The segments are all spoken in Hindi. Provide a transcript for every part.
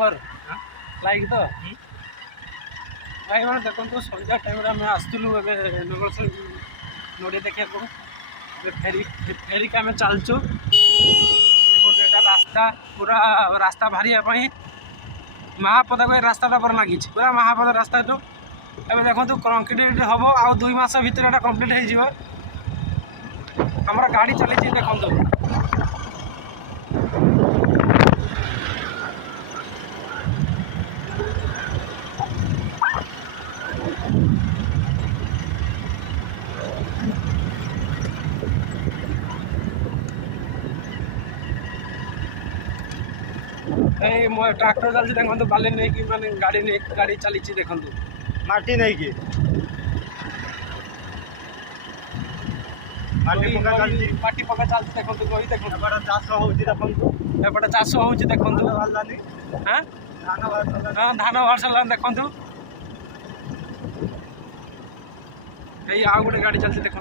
और लाइक तो भाई मैंने देखो संध्या टाइम आम आसलु नगल नड़ी देखा फेरी फेरिक आम चलचु देखो रास्ता पूरा रास्ता बाहर महापदा को रास्ता पर लगी पूरा महापदा रास्ता जो एवं देखो कंक्रीट हम आ 2 मास भितर कंप्लीट हो गाड़ी चली देखो ट्रैक्टर चलती देखो बाली नहीं कि माने गाड़ी चली देखो माटी नहीं कि माटी पका चलती देखो गई देखो चाष होपटे चाष हो देखो हाँ धान बाहर सारा देखो आउ गोटे गाड़ी चलती देखो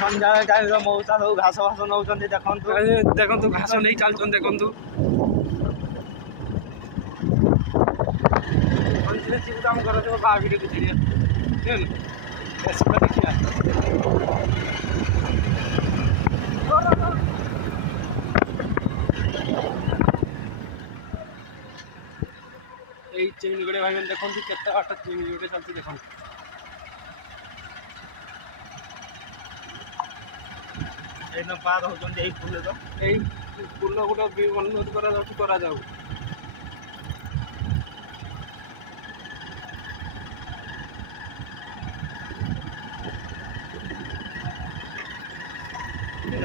सन्ध्या टाइम मौसा सब घास फास नौ देखो घास नहीं चलते देखो आम घर जो बा भिडियो देखिए चिंगड़ी गोटे भाई देखो केते बाट चिंगड़ी गोटे चलती देखो पार होती पुल गोटे उन्नति करा जाऊ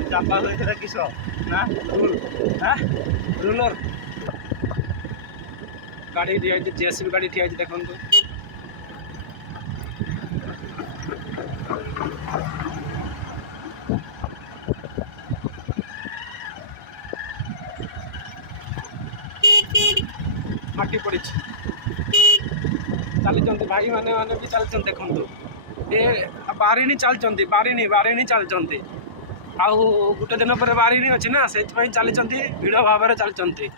चापा किस ना रूलर गाड़ी ठिया जेसीबी गाड़ी ठिया देखो माटी पड़ी चली भाई मैंने भी चलते देखो ये बारिणी चलती बारिणी चलती आउ गोटे दिन पर बारिणी अच्छी ना से चली भिड़ भाव चलती।